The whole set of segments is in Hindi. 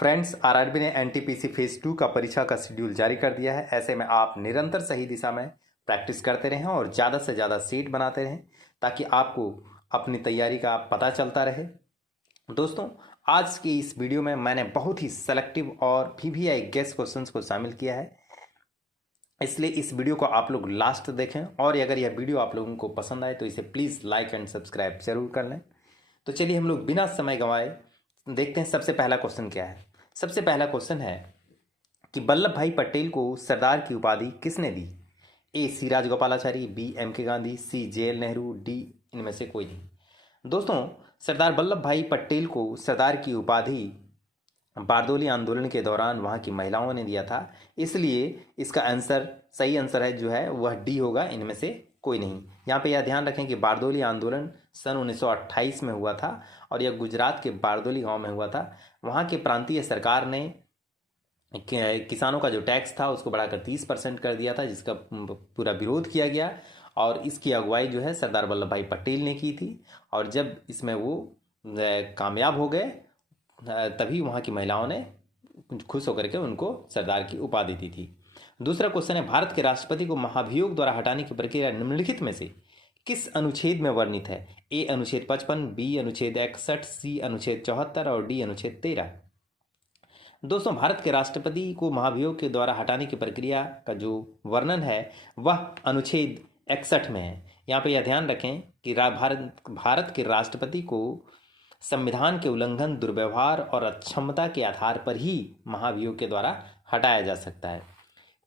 फ्रेंड्स, आरआरबी ने एनटीपीसी फेज 2 का परीक्षा का शेड्यूल जारी कर दिया है। ऐसे में आप निरंतर सही दिशा में प्रैक्टिस करते रहें और ज़्यादा से ज़्यादा सीट बनाते रहें ताकि आपको अपनी तैयारी का पता चलता रहे। दोस्तों, आज की इस वीडियो में मैंने बहुत ही सेलेक्टिव और वीवीआई गेस क्वेश्चंस को शामिल किया है, इसलिए इस वीडियो को आप लोग लास्ट देखें और अगर यह वीडियो आप लोगों को पसंद आए तो इसे प्लीज़ लाइक एंड सब्सक्राइब जरूर कर लें। तो चलिए हम लोग बिना समय गंवाए देखते हैं सबसे पहला क्वेश्चन क्या है। सबसे पहला क्वेश्चन है कि वल्लभ भाई पटेल को सरदार की उपाधि किसने दी? ए सी राजगोपालाचारी, बी एम के गांधी, सी जे एल नेहरू, डी इनमें से कोई नहीं। दोस्तों, सरदार वल्लभ भाई पटेल को सरदार की उपाधि बारदोली आंदोलन के दौरान वहाँ की महिलाओं ने दिया था, इसलिए इसका आंसर सही आंसर है जो है वह डी होगा, इनमें से कोई नहीं। यहाँ पे यह ध्यान रखें कि बारदोली आंदोलन सन 1928 में हुआ था और यह गुजरात के बारदोली गांव में हुआ था। वहाँ के प्रांतीय सरकार ने किसानों का जो टैक्स था उसको बढ़ाकर 30% कर दिया था, जिसका पूरा विरोध किया गया और इसकी अगुवाई जो है सरदार वल्लभ भाई पटेल ने की थी। और जब इसमें वो कामयाब हो गए तभी वहाँ की महिलाओं ने खुश होकर के उनको सरदार की उपाधि दी थी। दूसरा क्वेश्चन है, भारत के राष्ट्रपति को महाभियोग द्वारा हटाने की प्रक्रिया निम्नलिखित में से किस अनुच्छेद में वर्णित है? ए अनुच्छेद 55, बी अनुच्छेद 61, सी अनुच्छेद 74 और डी अनुच्छेद 13। दोस्तों, भारत के राष्ट्रपति को महाभियोग के द्वारा हटाने की प्रक्रिया का जो वर्णन है वह अनुच्छेद 61 में है। यहाँ पे यह ध्यान रखें कि भारत के राष्ट्रपति को संविधान के उल्लंघन, दुर्व्यवहार और अक्षमता के आधार पर ही महाभियोग के द्वारा हटाया जा सकता है।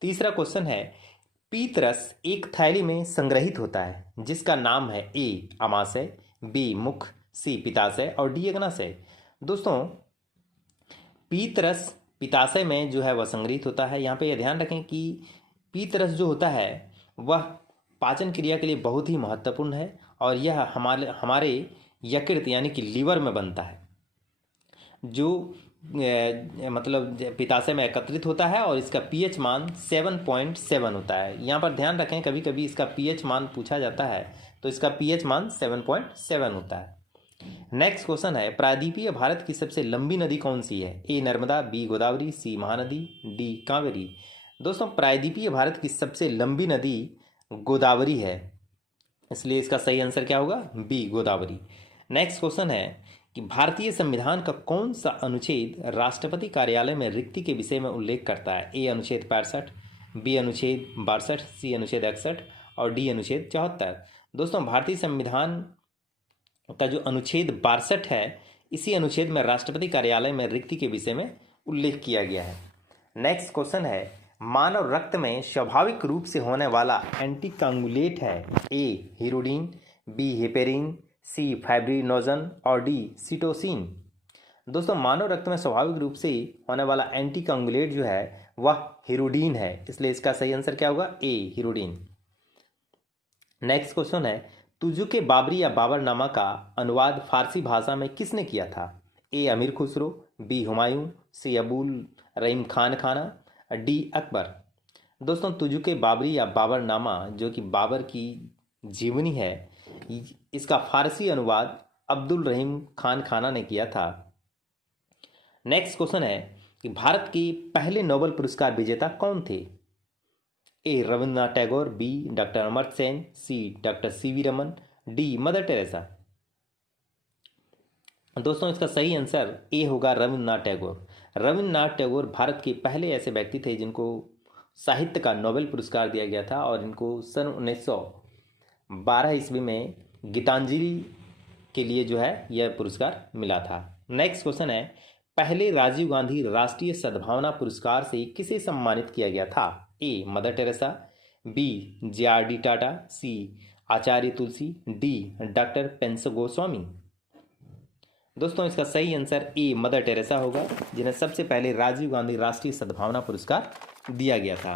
तीसरा क्वेश्चन है, पीतरस एक थैली में संग्रहित होता है जिसका नाम है ए अमाशय, बी मुख, सी पित्ताशय और डी अग्नाशय। दोस्तों, पीतरस पित्ताशय में जो है वह संग्रहित होता है। यहाँ पे यह ध्यान रखें कि पीतरस जो होता है वह पाचन क्रिया के लिए बहुत ही महत्वपूर्ण है और यह हमारे यकृत यानी कि लीवर में बनता है, जो मतलब पित्ताशय में एकत्रित होता है और इसका पीएच मान 7.7 होता है। यहाँ पर ध्यान रखें, कभी कभी इसका पीएच मान पूछा जाता है तो इसका पीएच मान 7.7 होता है। नेक्स्ट क्वेश्चन है, प्रायद्वीपीय भारत की सबसे लंबी नदी कौन सी है? ए नर्मदा, बी गोदावरी, सी महानदी, डी कावेरी। दोस्तों, प्रायद्वीपीय भारत की सबसे लंबी नदी गोदावरी है, इसलिए इसका सही आंसर क्या होगा? बी गोदावरी। नेक्स्ट क्वेश्चन है कि भारतीय संविधान का कौन सा अनुच्छेद राष्ट्रपति कार्यालय में रिक्ति के विषय में उल्लेख करता है? ए अनुच्छेद 65, बी अनुच्छेद 62, सी अनुच्छेद 61 और डी अनुच्छेद 74। दोस्तों, भारतीय संविधान का जो अनुच्छेद 62 है, इसी अनुच्छेद में राष्ट्रपति कार्यालय में रिक्ति के विषय में उल्लेख किया गया है। नेक्स्ट क्वेश्चन है, मानव रक्त में स्वाभाविक रूप से होने वाला एंटीकांगुलेट है? ए हीरोडीन, बी हेपेरिन, सी फाइब्रिनोजन और डी सिटोसिन। दोस्तों, मानव रक्त में स्वाभाविक रूप से होने वाला एंटीकांगुलेट जो है वह हीरोडीन है, इसलिए इसका सही आंसर क्या होगा? ए हीरोडीन। नेक्स्ट क्वेश्चन है, तुजुके बाबरी या बाबरनामा का अनुवाद फारसी भाषा में किसने किया था? ए अमीर खुसरो, बी हुमायूं, सी अबुल रहीम खान खाना, डी अकबर। दोस्तों, तुजुके बाबरी या बाबरनामा जो कि बाबर की जीवनी है, इसका फारसी अनुवाद अब्दुल रहीम खान खाना ने किया था। नेक्स्ट क्वेश्चन है कि भारत के पहले नोबेल पुरस्कार विजेता कौन थे? A Rabindranath Tagore, B doctor Amartya Sen, C doctor C V Raman, D Mother Teresa. दोस्तों, इसका सही आंसर ए होगा रविन्द्रनाथ टैगोर। रविन्द्रनाथ टैगोर भारत के पहले ऐसे व्यक्ति थे जिनको साहित्य का नोबेल पुरस्कार दिया गया था और इनको सन 1912 ईस्वी में गीतांजलि के लिए जो है यह पुरस्कार मिला था। नेक्स्ट क्वेश्चन है, पहले राजीव गांधी राष्ट्रीय सद्भावना पुरस्कार से किसे सम्मानित किया गया था? A Mother Teresa, B J R D. Tata, C Acharya Tulsi, D doctor पेंसो गोस्वामी। दोस्तों, इसका सही आंसर ए मदर टेरेसा होगा, जिन्हें सबसे पहले राजीव गांधी राष्ट्रीय सद्भावना पुरस्कार दिया गया था।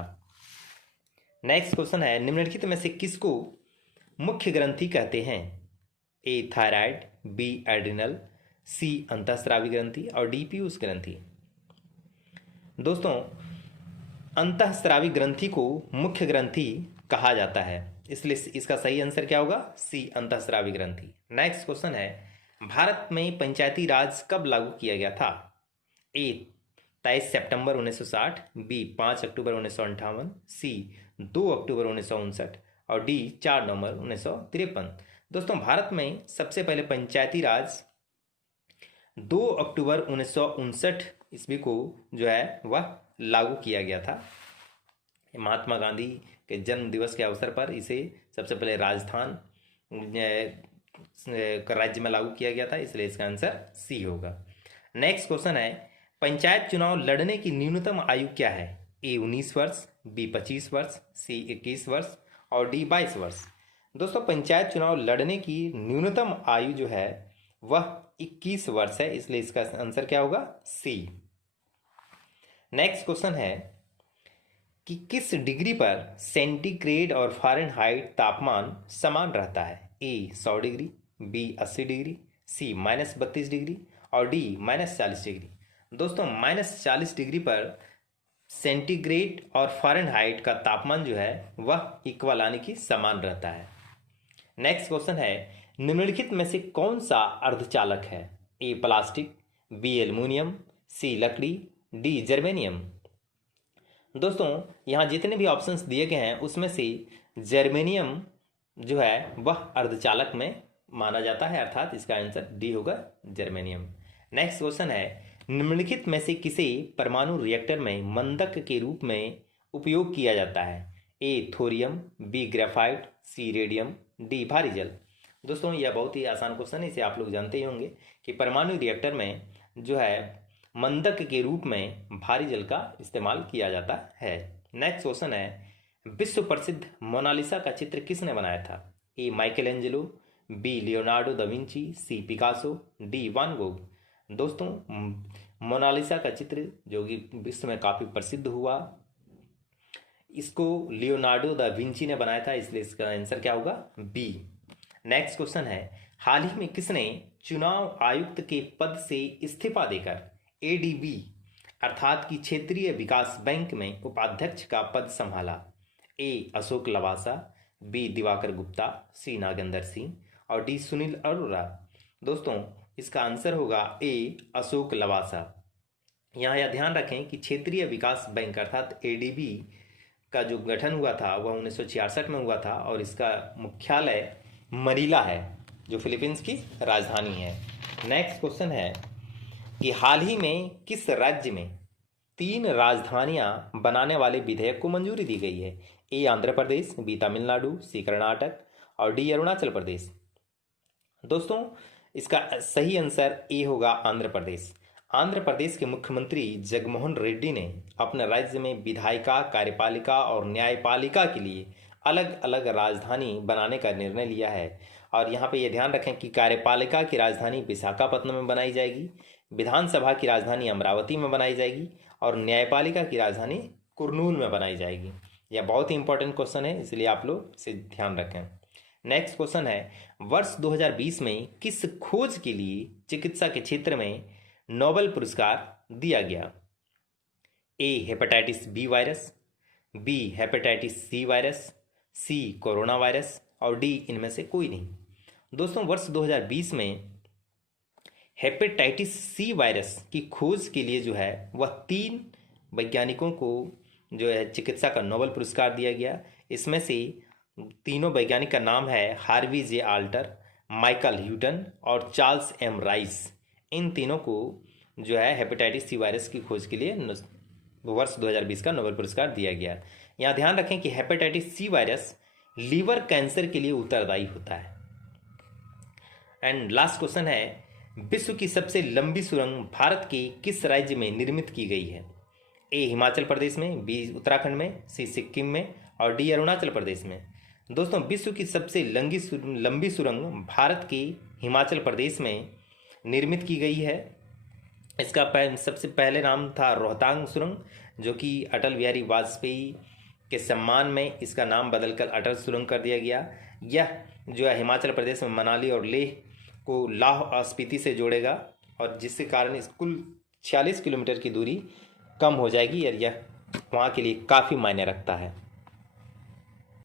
नेक्स्ट क्वेश्चन है, निम्नलिखित में से किसको मुख्य ग्रंथि कहते हैं? ए थायराइड, बी एड्रिनल, सी अंतःस्रावी ग्रंथि और डी पीयूष ग्रंथि। दोस्तों, अंतःस्रावी ग्रंथि को मुख्य ग्रंथि कहा जाता है, इसलिए इसका सही आंसर क्या होगा? सी अंतःस्रावी ग्रंथि। नेक्स्ट क्वेश्चन है, भारत में पंचायती राज कब लागू किया गया था? ए 23 सितंबर 1960, बी 5 अक्टूबर 1958, सी 2 अक्टूबर 1959 और डी 4 नवंबर 1953। दोस्तों भारत में सबसे पहले पंचायती राज 2 अक्टूबर 1959 ईस्वी को जो है वह लागू किया गया था। महात्मा गांधी के जन्म दिवस के अवसर पर इसे सबसे पहले राजस्थान राज्य में लागू किया गया था, इसलिए इसका आंसर सी होगा। नेक्स्ट क्वेश्चन है, पंचायत चुनाव लड़ने की न्यूनतम आयु क्या है? ए 19 वर्ष, बी 25 वर्ष, सी 21 वर्ष और डी 22 वर्ष। दोस्तों पंचायत चुनाव लड़ने की न्यूनतम आयु जो है वह 21 वर्ष है, इसलिए इसका आंसर क्या होगा? सी। नेक्स्ट क्वेश्चन है कि किस डिग्री पर सेंटीग्रेड और फ़ारेनहाइट तापमान समान रहता है? ए 100 डिग्री, बी 80 डिग्री, सी -32 डिग्री और डी -40 डिग्री। दोस्तों -40 डिग्री पर सेंटीग्रेड और फ़ारेनहाइट का तापमान जो है वह इक्वल यानी कि समान रहता है। नेक्स्ट क्वेश्चन है, निम्नलिखित में से कौन सा अर्धचालक है? ए प्लास्टिक, बी एल्युमिनियम, सी लकड़ी, डी जर्मेनियम। दोस्तों यहाँ जितने भी ऑप्शंस दिए गए हैं उसमें से जर्मेनियम जो है वह अर्धचालक में माना जाता है, अर्थात इसका आंसर डी होगा जर्मेनियम। नेक्स्ट क्वेश्चन है, निम्नलिखित में से किसे परमाणु रिएक्टर में मंदक के रूप में उपयोग किया जाता है? ए थोरियम, बी ग्रेफाइट, सी रेडियम, डी भारी जल। दोस्तों यह बहुत ही आसान क्वेश्चन है, इसे आप लोग जानते ही होंगे कि परमाणु रिएक्टर में जो है मंदक के रूप में भारी जल का इस्तेमाल किया जाता है। नेक्स्ट क्वेश्चन है, विश्व प्रसिद्ध मोनालिसा का चित्र किसने बनाया था? A Michelangelo, B Leonardo da Vinci, C Picasso, D van Gogh. दोस्तों मोनालिसा का चित्र जो कि विश्व में काफ़ी प्रसिद्ध हुआ, इसको लियोनार्डो दा विंची ने बनाया था, इसलिए इसका आंसर क्या होगा? बी। नेक्स्ट क्वेश्चन है, हाल ही में किसने चुनाव आयुक्त के पद से इस्तीफा देकर एडीबी अर्थात कि क्षेत्रीय विकास बैंक में उपाध्यक्ष का पद संभाला? ए अशोक लवासा, बी दिवाकर गुप्ता, सी नागेंद्र सिंह और डी सुनील अरोड़ा। दोस्तों इसका आंसर होगा ए अशोक लवासा। यहाँ यह ध्यान रखें कि क्षेत्रीय विकास बैंक अर्थात एडीबी का जो गठन हुआ था वह 1966 में हुआ था और इसका मुख्यालय मनीला है जो फिलीपींस की राजधानी है। नेक्स्ट क्वेश्चन है कि हाल ही में किस राज्य में 3 राजधानियां बनाने वाले विधेयक को मंजूरी दी गई है? ए आंध्र प्रदेश, बी तमिलनाडु, सी कर्नाटक और डी अरुणाचल प्रदेश। दोस्तों इसका सही आंसर ए होगा आंध्र प्रदेश। आंध्र प्रदेश के मुख्यमंत्री जगनमोहन रेड्डी ने अपने राज्य में विधायिका, कार्यपालिका और न्यायपालिका के लिए अलग अलग राजधानी बनाने का निर्णय लिया है। और यहाँ पे ये ध्यान रखें कि कार्यपालिका की राजधानी विशाखापत्तनम में बनाई जाएगी, विधानसभा की राजधानी अमरावती में बनाई जाएगी और न्यायपालिका की राजधानी कुर्नूल में बनाई जाएगी। यह बहुत ही इंपॉर्टेंट क्वेश्चन है, इसलिए आप लोग इसे ध्यान रखें। नेक्स्ट क्वेश्चन है, वर्ष 2020 में किस खोज के लिए चिकित्सा के क्षेत्र में नोबेल पुरस्कार दिया गया? A hepatitis B virus, B hepatitis C virus, C corona virus और डी इनमें से कोई नहीं। दोस्तों वर्ष 2020 में हेपेटाइटिस सी वायरस की खोज के लिए जो है वह 3 वैज्ञानिकों को जो है चिकित्सा का नोबेल पुरस्कार दिया गया। इसमें से तीनों वैज्ञानिक का नाम है हार्वी जे आल्टर, माइकल ह्यूटन और चार्ल्स एम राइस। इन तीनों को जो है हेपेटाइटिस सी वायरस की खोज के लिए वर्ष 2020 का नोबेल पुरस्कार दिया गया। यहाँ ध्यान रखें कि hepatitis C virus liver cancer के लिए उत्तरदायी होता है। एंड लास्ट क्वेश्चन है, विश्व की सबसे लंबी सुरंग भारत के किस राज्य में निर्मित की गई है? ए हिमाचल प्रदेश में, बी उत्तराखंड में, सी सिक्किम में और डी अरुणाचल प्रदेश में। दोस्तों विश्व की सबसे लंबी सुरंग भारत के हिमाचल प्रदेश में निर्मित की गई है। इसका सबसे पहले नाम था रोहतांग सुरंग, जो कि अटल बिहारी वाजपेयी के सम्मान में इसका नाम बदलकर अटल सुरंग कर दिया गया। यह जो है हिमाचल प्रदेश में मनाली और लेह को लाहौल और स्पीति से जोड़ेगा और जिसके कारण इस कुल 46 किलोमीटर की दूरी कम हो जाएगी और यह वहाँ के लिए काफ़ी मायने रखता है।